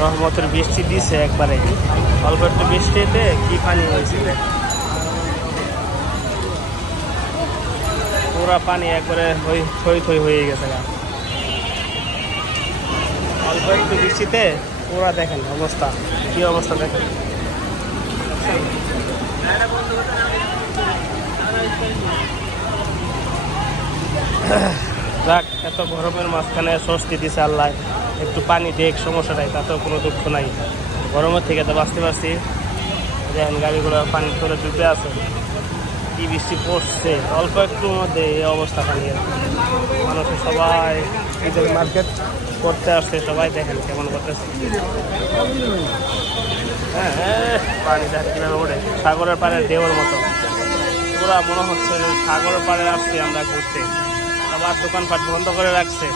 রহমতের বৃষ্টি দিছে একবারে, অল্প একটু বৃষ্টিতে কি পানি হয়েছিল, পুরা পানি একবারে থই থই হয়ে গেছে। অল্প একটু বৃষ্টিতে পুরা দেখেন অবস্থা, কি অবস্থা দেখেন। যাক, এত গরমের মাঝখানে স্বস্তি দিছে আল্লাহ, একটু পানি দেখ, সমস্যা নাই, তাতেও কোনো দুঃখ নাই। গরমের থেকে তো বাঁচতে পারছি। দেখেন গাড়িগুলো পানির তলে ডুবে আছে, কি বৃষ্টি পড়ছে, অল্প একটুর মধ্যে এই অবস্থা পানি। মানুষের সবাই ঈদের মার্কেট করতে আসছে, সবাই দেখেন কেমন করতেছে। হ্যাঁ, পানি দেখেন ওঠে সাগরের পাড়ে ঢেউর মতো, পুরা মনে হচ্ছে সাগরের পাড়ে আসছি আমরা ঘুরতে। সবার দোকানপাট বন্ধ করে রাখছে।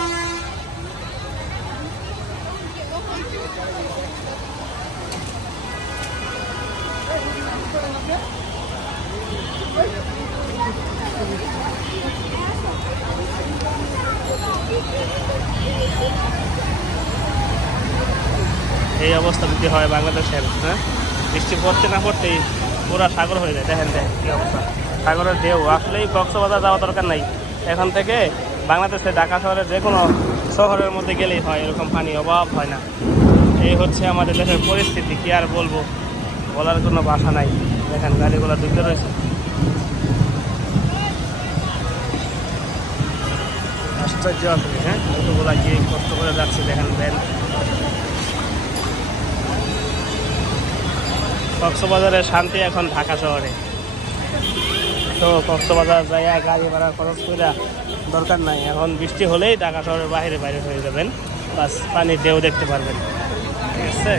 এই অবস্থা যদি হয় বাংলাদেশের, হ্যাঁ, বৃষ্টি পড়তে না পড়তেই পুরা সাগর হয়ে যায়। দেখেন কি অবস্থা, সাগরের ঢেউ। আসলেই কক্সবাজার যাওয়া দরকার নাই, এখান থেকে বাংলাদেশে ঢাকা শহরের যে কোনো শহরের মধ্যে গেলেই হয়, এরকম পানি অভাব হয় না। এই হচ্ছে আমাদের দেশের পরিস্থিতি, কি আর বলবো, বলার কোনো ভাষা নাই। দেখেন গাড়িগুলো ডুবে রয়েছে, আশ্চর্য আসলে। হ্যাঁ, অটোগুলা গিয়ে কষ্ট করে যাচ্ছে, দেখেন ভ্যান। কক্সবাজারের শান্তি এখন ঢাকা শহরে। তো কক্সবাজার যাইয়া গাড়ি ভাড়া খরচ করে দরকার নাই, এখন বৃষ্টি হলেই ঢাকা শহরের বাইরে বাইরে হয়ে যাবেন, বাস পানির ঢেউ দেখতে পারবেন। ঠিক আছে।